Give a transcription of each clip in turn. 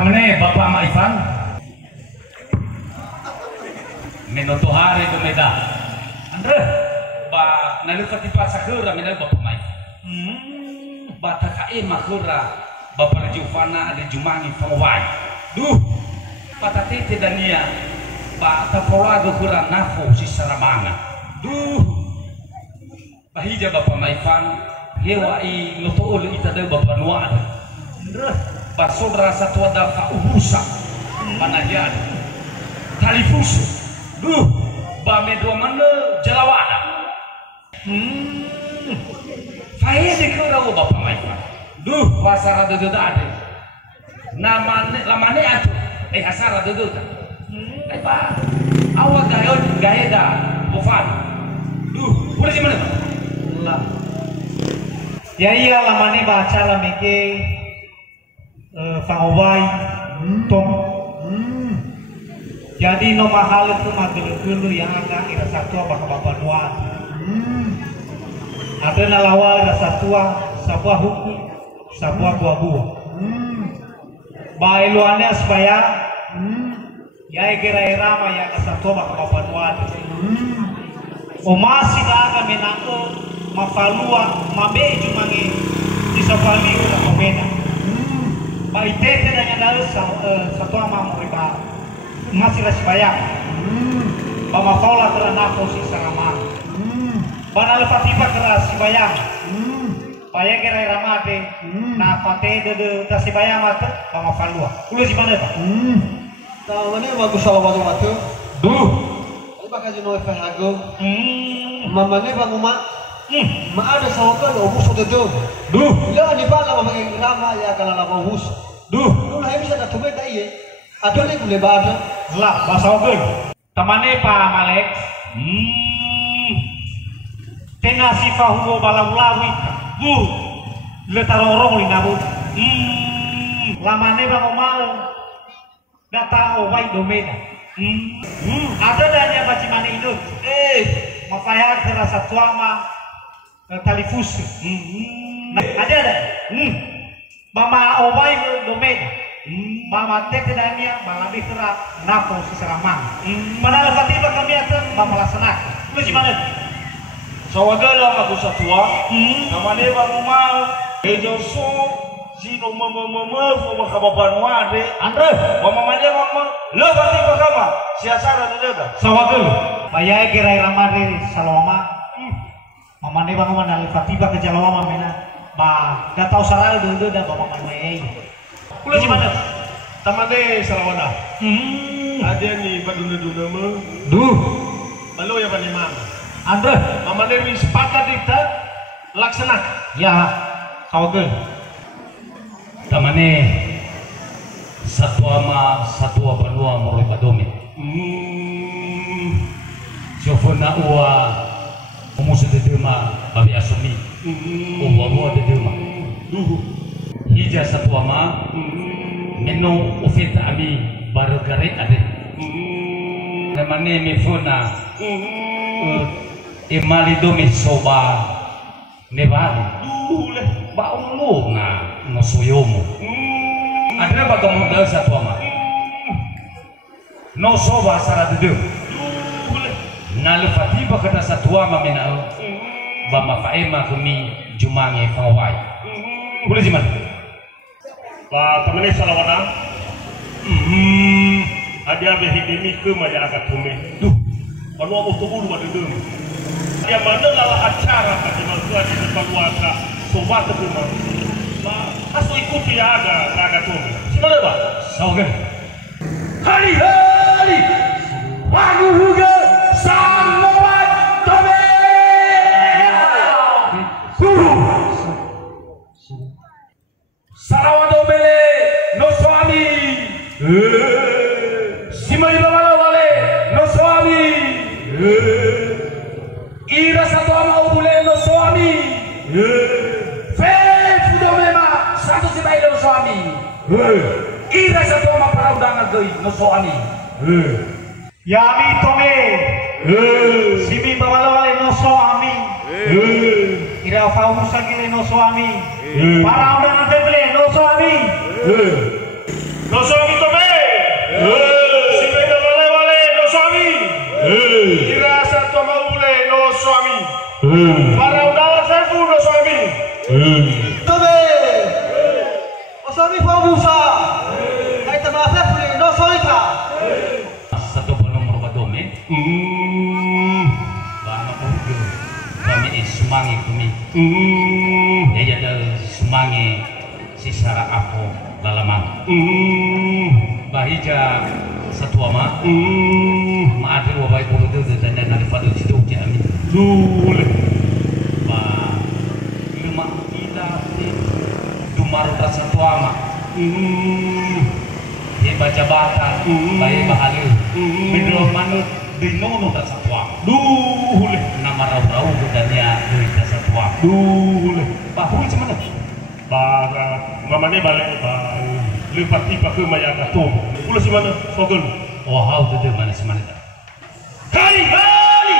Tamane Bapak Maifan minuto hari dumeda andre ba nalukati pa sakura minal Bapak Maifan bata kae makura Bapak Jufana ada jumangi pangwai duh bata tete dania bata polado kura nafo si saramanga duh bahija Bapak Maifan hewa i nuto ulu itade Bapak Nuad andre basodra satu ada kaubusa manajad talifusu duh bame dua mana jalawana saya dikira Bapak Maifan duh pasar ada ada namanya lamane atuh hasar ada pak awak gaya dah bufan duh udah di mana lah ya iya lamane baca lamike pangobay tong jadi no mahal itu magelu yang agak ira satu bapak nuan ada nalawa ira satua sebuah hukum sebuah buah bailuannya supaya ya kira-kira mah yang satu bapak nuan o masih laga menako mafalua mabe jumangi disafali ulah komena baitete dengan harus satu ama mereka masih rasi bayang bama faula terana posisi sama bana lepatiba keras si bayang bayang kira ramade na pate de si bayang mata bama falua ulu si mana pak tahu mana bagus sama batu batu duh ini bakal jenuh fahago mamane bang uma ma ada sawakan obus sudah duh la ni bala mamang rama ya kalau lama obus duh lu lah bisa dah tumbek tak iya ada ni boleh baca lah bahasa oke temane Pak Malek tengah sifah hugo balawulawi letarorong linabu lamane bang omal data owai domena ada danya baci mana itu mafaya terasa tuama talifus ada mama owai domena mama tete dania mama bitra napo seseramang padahal katiba kami akan mama laksana lu gimana sawagala aku satua namanya bang umal ejoso sino mama fo makababan wade andre mama manya mama lo katiba kama siasara deda sawagala bayai kira ramade saloma mama ne bang umal katiba ke jalawama mena ba datau saral dulu dah mama mai kulo gimana tamane salawana ada ni paduna-duna mo duh balo ya panimam andre mamane mi sepakat kita laksana ya sawagala tamane satu banua moroi badome sofona ua umusu de dema babi asumi uwa de dema hija satu ama meno ofita ami baru gare ade tamane mifona imali domi soba nebali dule ba ulu na no soyomo adina ba modal satu ama no soba sara de dule na lefati ba kata satu ama menal ba mafaema kumi jumangi pawai boleh jiman ba tamane salawana ada behidini ke maya agak tume duh kalau aku tunggu dua dulu dia mana lah acara pada masalah di keluarga sobat tu mah asal ikuti ada agak tume gimana pak saugen hari wagu huga sangat tome Sarawado bele no swami simai bawala wale no swami ira satu ama ubule no swami fe fudomema satu simai no swami ira satu ama paraudanga goi no swami yami tome simi bawala no swami ira fausa kile no swami para undangan tebele no swami no suami tobe. Si beda wale no suami. Dirasa to maule no suami. Para udara sefu no suami. Tobe. Osami fabusa. Hai tamafe puli no soita. Satu nomor badome. Bama ugo. Kami sumangi kumi. Ya ada sumangi sisara aku lalaman. Bahija satu ama. Maadil wabai kurudu dan dari padu situ kami. Lule. Ba lima kita dumaru satu ama. Dia baca bata, bayi bahalu, bidro manut dinono satu ama. Lule. Nama rau-rau budanya dari satu ama. Lule. Bahu cemana? Bara mamane balik ba lepat tiba ke maya gatom. Ulah si mana? Sogel. Oh, how to do mana semana? Kali kali.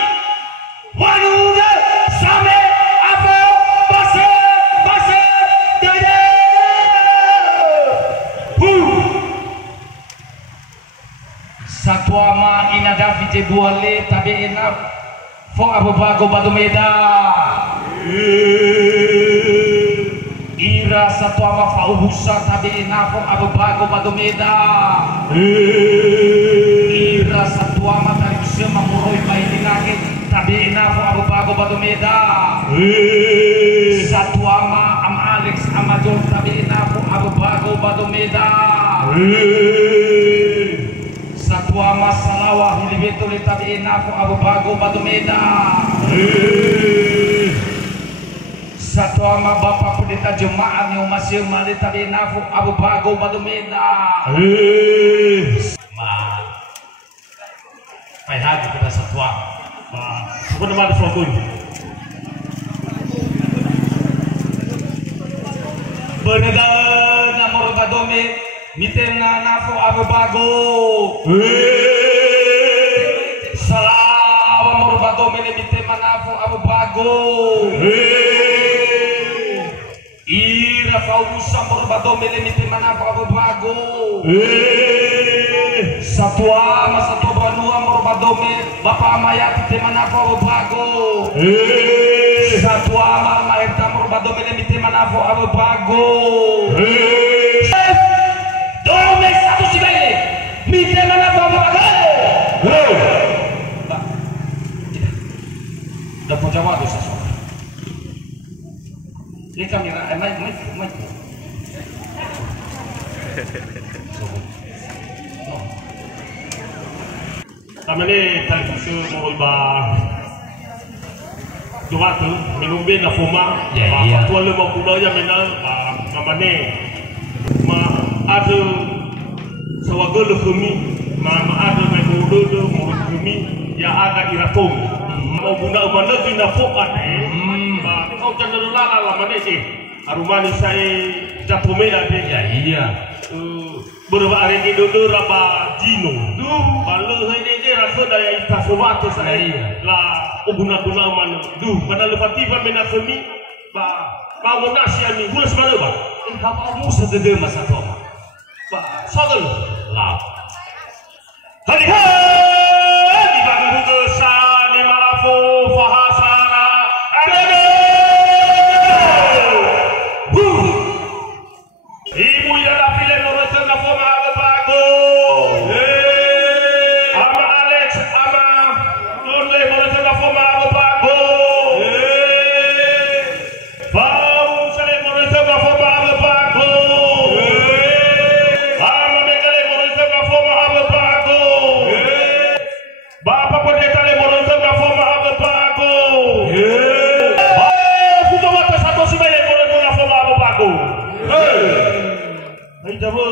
Wanuda same apa base dada. Satu ama inada vije buale tabe enap fo abu bago batu meda. Ira satu ama faubusa tabe enap fo abu bago batu meda. Ira satu ama dari semua muroi bayi lagi tabe enap fo abu bago batu meda. Satu ama Alex ama John tabe enap fo abu bago batu meda. Satu ama Salawah hilibeto le tabi enafo abu bago batu meda. Satu ama Bapak Pendeta Jemaat yang masih mali tabi enafo abu bago batu meda. Ma, payah kita satu ama. Ba, suka nama ada sogel. Beneran namor badome mitenga nafo abu bago. Salawa morbato mele mitema nafo abu bago. Ira fausa morbato mele mitema nafo abu bago. Satu ama satu banua morbato mele bapa maya mitema nafo abu bago. Satu ama maeta morbato mele mitema nafo abu bago. Dome satu si baile, mite mana bawa bagai. Dah pun jawab tu sesuatu. Ini kamera, mic. Kami ni televisi mohon ba. Jawab tu, minum bin afuma. Ya. Tuan lemah kuda yang menang. Kami ni ada sawagel kami, ada mengurus kami yang ada iratom. Mau guna mana bina fokat. Kau jangan lala mana sih? Arumani saya jatuh merah deh. Ya iya. Berapa hari ini dulu raba jino. Kalau hari ini rasa daya itasawat saya. Lah, guna mana? Pada lepas tiba mena kami, mau nasi ni, gula semana ba? Apa musa dede masa tu? Sogel. Lah. Hari di bangku kesan ni maafo fahasara. Ibu yang dah pilih mereka nak forma apa bagus. Ama Alex, ama Donle mereka nak forma apa bagus. Bau saya mereka nak forma apa bagus. Ama mereka mereka nak forma apa bagus. Bapak Pendeta mereka nak forma apa bagus. Sudah mata satu si bayi mereka nak forma apa bagus. Hai jamu,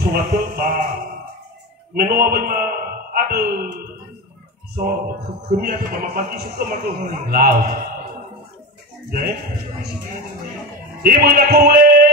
sobat tu, menu apa ni ada, so kami ada sama pagi suka makan. Laut. Jadi, ibu nak kulit.